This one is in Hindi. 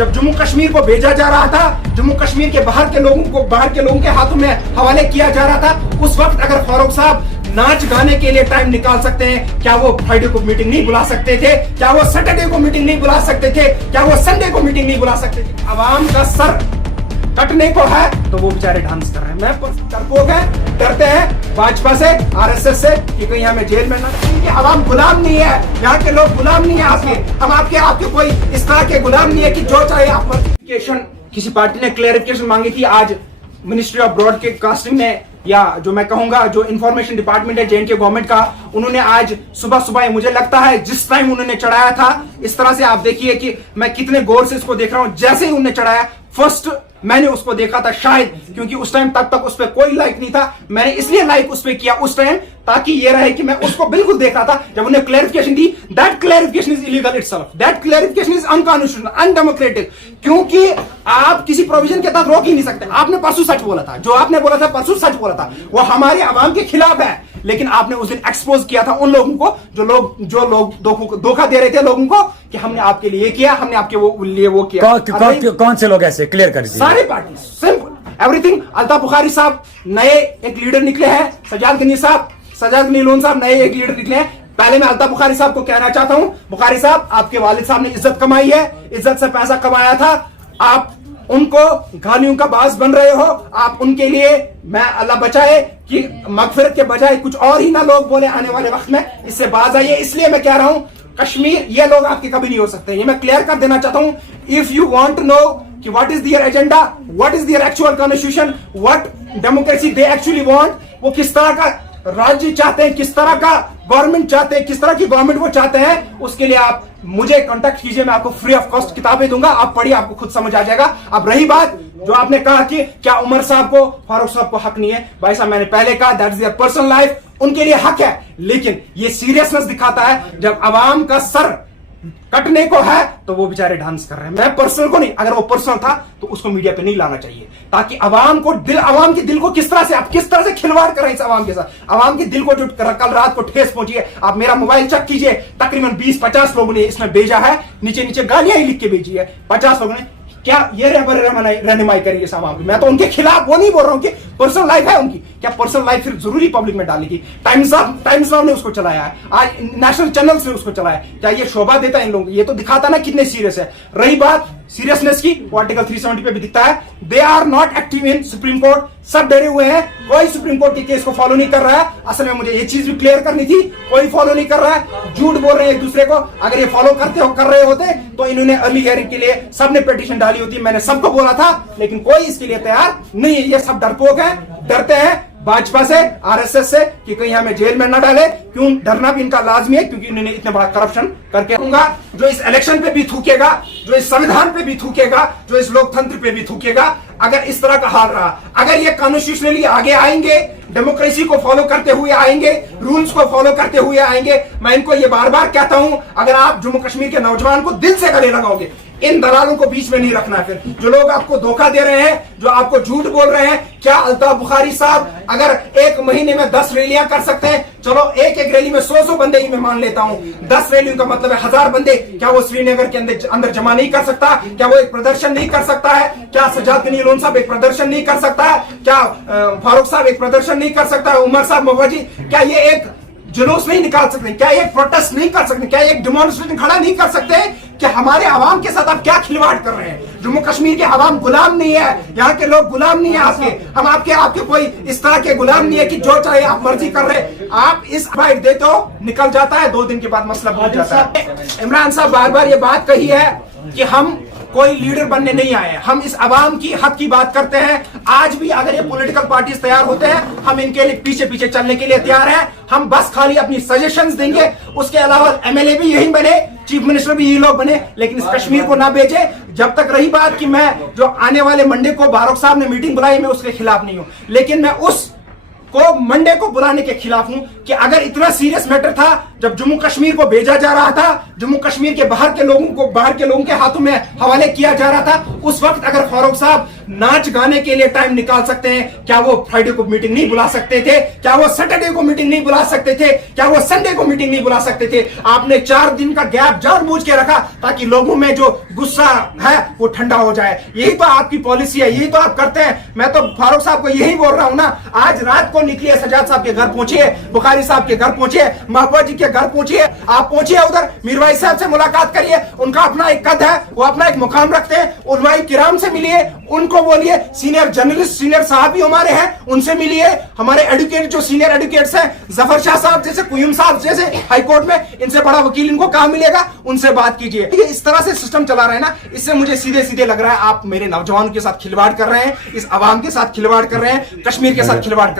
जब जम्मू कश्मीर को भेजा जा रहा था, जम्मू कश्मीर के बाहर के लोगों के हाथों में हवाले किया जा रहा था, उस वक्त अगर फारूक साहब नाच गाने के लिए टाइम निकाल सकते हैं, क्या वो फ्राइडे को मीटिंग नहीं बुला सकते थे? क्या वो सैटरडे को मीटिंग नहीं बुला सकते थे? क्या वो संडे को मीटिंग नहीं बुला सकते थे? आवाम का सर कटने को है तो वो बेचारे डांस कर रहे हैं। मैं डरपोक है, डरते हैं भाजपा से, आरएसएस से कि कहीं हमें जेल में ना। इनकी आवाम गुलाम नहीं है, यहाँ के लोग गुलाम नहीं है आपके। हम आपके कोई इस तरह के गुलाम नहीं है कि जो चाहे आप। किसी पार्टी ने क्लेरिफिकेशन मांगी थी आज मिनिस्ट्री ऑफ ब्रॉडकास्टिंग ने, या जो मैं कहूंगा जो इंफॉर्मेशन डिपार्टमेंट है जेएनके गवर्नमेंट का, उन्होंने आज सुबह मुझे लगता है जिस टाइम उन्होंने चढ़ाया था, इस तरह से आप देखिए कि मैं कितने गौर से इसको देख रहा हूं। जैसे ही उन्होंने चढ़ाया फर्स्ट मैंने उसको देखा था, शायद क्योंकि उस टाइम तब तक उस पर कोई लाइक नहीं था, मैंने इसलिए लाइक उस पर किया उस टाइम ताकि ये रहे कि मैं उसको बिल्कुल देख रहा था। जब उन्हें clarification the, that clarification is illegal itself, that clarification is unconstitutional, undemocratic, क्योंकि आप किसी प्रोविजन के तहत रोक ही नहीं सकते। आपने परसों सच बोला था, जो आपने बोला था परसों सच बोला था, वो हमारे आवाम के खिलाफ है, लेकिन आपने उस दिन एक्सपोज किया था उन लोगों को जो लोग धोखा दे रहे थे लोगों को कि हमने आपके लिए किया, हमने आपके लिए वो किया। कौन से लोग ऐसे क्लियर कर दीजिए? सारी party, simple everything. Altaf Bukhari साहब नए एक लीडर निकले हैं, सजाद गनी लोन साहब नए एक लीडर निकले हैं। पहले मैं अल्ताफ बुखारी साहब को कहना चाहता हूं, बुखारी साहब आपके वालिद साहब ने इज्जत कमाई है, इज्जत से पैसा कमाया था, आप उनको गालियों का बाज बन रहे हो। आप उनके लिए, मैं अल्लाह बचाए कि मगफिरत के बजाय कुछ और ही ना लोग बोले आने वाले वक्त में, इससे बाज आइए। इसलिए मैं कह रहा हूं कश्मीर, ये लोग आपके कभी नहीं हो सकते, ये मैं क्लियर कर देना चाहता हूं। If you want to know कि what is their agenda, what is their actual constitution, what democracy they actually want, वो किस तरह का राज्य चाहते हैं, किस तरह का गवर्नमेंट चाहते हैं, किस तरह की गवर्नमेंट वो चाहते हैं, उसके लिए आप मुझे कांटेक्ट कीजिए, मैं आपको फ्री ऑफ कॉस्ट किताबें दूंगा, आप पढ़िए, आपको खुद समझ आ जाएगा। अब रही बात जो आपने कहा कि क्या उमर साहब को, फारूक साहब को हक नहीं है, भाई साहब मैंने पहले कहा that is their personal life, उनके लिए हक है, लेकिन ये सीरियसनेस दिखाता है जब आवाम का सर कटने को है तो वो बेचारे डांस कर रहे हैं। मैं पर्सनल को नहीं, अगर वो पर्सनल था तो उसको मीडिया पे नहीं लाना चाहिए, ताकि आवाम के दिल को किस तरह से खिलवाड़ कर रहे हैं इस आवाम के साथ, आवाम के दिल को जो कल रात को ठेस पहुंची है। आप मेरा मोबाइल चेक कीजिए, तकरीबन 20-50 लोगों ने इसमें भेजा है, नीचे गालियां ही लिख के भेजी है 50 लोगों ने। क्या ये रहनुमाई करेंगे इस आवाम की? मैं तो उनके खिलाफ वो नहीं बोल रहा हूं कि पर्सनल लाइफ है उनकी, क्या पर्सनल लाइफ फिर जरूरी पब्लिक में डालने की? टाइम्स नाउ ने उसको चलाया है, आज नेशनल चैनल्स ने उसको चलाया है, क्या ये शोभा देता है इन लोगों को? ये तो दिखाता ना कितने सीरियस है। रही बात सीरियसनेस की, वो आर्टिकल 370 पे भी दिखता है, they are not active in supreme court, सब डरे हुए हैं, कोई सुप्रीम कोर्ट के केस को फॉलो नहीं कर रहा है। असल में मुझे ये चीज भी क्लियर करनी थी, कोई फॉलो नहीं कर रहा है, झूठ बोल रहे हैं एक दूसरे को। अगर ये फॉलो कर रहे होते तो इन्होंने अर्ली हियरिंग के लिए सबने पिटीशन डाली होती, मैंने सबको बोला था, लेकिन कोई इसके लिए तैयार नहीं है। ये सब डरपोक है, डरते हैं भाजपा से, आरएसएस से कि कहीं हमें जेल में न डाले। क्यों डरना भी इनका लाजमी है, क्योंकि इन्होंने इतना बड़ा करप्शन करके होगा। जो इस इलेक्शन पे भी थूकेगा, जो इस संविधान पे भी थूकेगा, जो इस लोकतंत्र पे भी थूकेगा, अगर इस तरह का हाल रहा, अगर ये कॉन्स्टिट्यूशनली आगे आएंगे, डेमोक्रेसी को फॉलो करते हुए आएंगे, रूल्स को फॉलो करते हुए आएंगे, मैं इनको ये बार बार कहता हूं, अगर आप जम्मू कश्मीर के नौजवान को दिल से गले लगाओगे, इन दलालों को बीच में नहीं रखना है। फिर जो लोग आपको धोखा दे रहे हैं, जो आपको झूठ बोल रहे हैं, क्या अल्ताफ बुखारी साहब अगर एक महीने में 10 रैलियां कर सकते हैं, चलो एक रैली में 100 बंदे ही मैं मान लेता हूं, 10 रैलियों का मतलब है 1000 बंदे, क्या वो श्रीनगर के अंदर जमा नहीं कर सकता? क्या वो एक प्रदर्शन नहीं कर सकता है? क्या सजाद गनी लोन साहब एक प्रदर्शन नहीं कर सकता है? क्या फारूक साहब एक प्रदर्शन नहीं कर सकता है? उमर साहब, मवाजी, क्या ये एक जुलूस नहीं निकाल सकते? क्या एक प्रोटेस्ट नहीं कर सकते? क्या एक डेमोन्स्ट्रेशन खड़ा नहीं कर सकते? कि हमारे आवाम के साथ आप क्या खिलवाड़ कर रहे हैं? जम्मू कश्मीर के आवाम गुलाम नहीं है, यहाँ के लोग गुलाम नहीं है आपके, हम आपके कोई इस तरह के गुलाम नहीं है कि जो चाहे आप मर्जी कर रहे हैं। आप इस फाइट देते हो, निकल जाता है, 2 दिन के बाद मसला भूल जाता है। इमरान साहब बार बार ये बात कही है कि हम कोई लीडर बनने नहीं आए, हम इस आवाम की हक की बात करते हैं। आज भी अगर ये पॉलिटिकल पार्टीज तैयार होते हैं, हम इनके लिए पीछे चलने के लिए तैयार हैं। हम बस खाली अपनी सजेशंस देंगे, उसके अलावा एमएलए भी यही बने, चीफ मिनिस्टर भी यही लोग बने, लेकिन इस कश्मीर को ना भेजे। जब तक रही बात कि मैं जो आने वाले मंडे को फारूक साहब ने मीटिंग बुलाई, मैं उसके खिलाफ नहीं हूं, लेकिन मैं उस को मंडे को बुलाने के खिलाफ हूं कि अगर इतना सीरियस मैटर था जब जम्मू कश्मीर को भेजा जा रहा था, जम्मू कश्मीर के बाहर के लोगों के हाथों में हवाले किया जा रहा था, उस वक्त अगर फारूक साहब नाच गाने के लिए टाइम निकाल सकते हैं, क्या वो फ्राइडे को मीटिंग नहीं बुला सकते थे? क्या वो सैटरडे को मीटिंग नहीं बुला सकते थे? क्या वो संडे को मीटिंग नहीं बुला सकते थे? आपने 4 दिन का गैप जानबूझ के रखा ताकि लोगों में जो गुस्सा है वो ठंडा हो जाए। यही तो आपकी पॉलिसी है, यही तो आप करते हैं। मैं तो फारूक साहब को यही बोल रहा हूं ना, आज रात को निकलिए, सजाद साहब के घर पहुंचिए, बुखारी साहब के घर पहुंचिए, महबूबा जी के घर पहुंचिए, आप पहुंचिए उधर, मीरवाइज साहब से मुलाकात करिए। उनका अपना एक कद है, वो अपना एक मुकाम रखते हैं। उलमाए किराम से मिलिए, उनको बोलिए, सीनियर जर्नलिस्ट, सीनियर साहब भी हमारे हैं, उनसे मिलिए। हमारे एडवोकेट जो सीनियर एडवोकेट्स हैं, जफर शाह साहब जैसे, कुयूम साहब जैसे हाईकोर्ट में, इनसे बड़ा वकील इनको कहां मिलेगा? उनसे बात कीजिए। ये इस तरह से सिस्टम चला रहे हैं ना, इससे मुझे सीधे सीधे लग रहा है आप मेरे नौजवान के साथ खिलवाड़ कर रहे हैं, इस आवाम के साथ खिलवाड़ कर रहे हैं, कश्मीर के साथ खिलवाड़ कर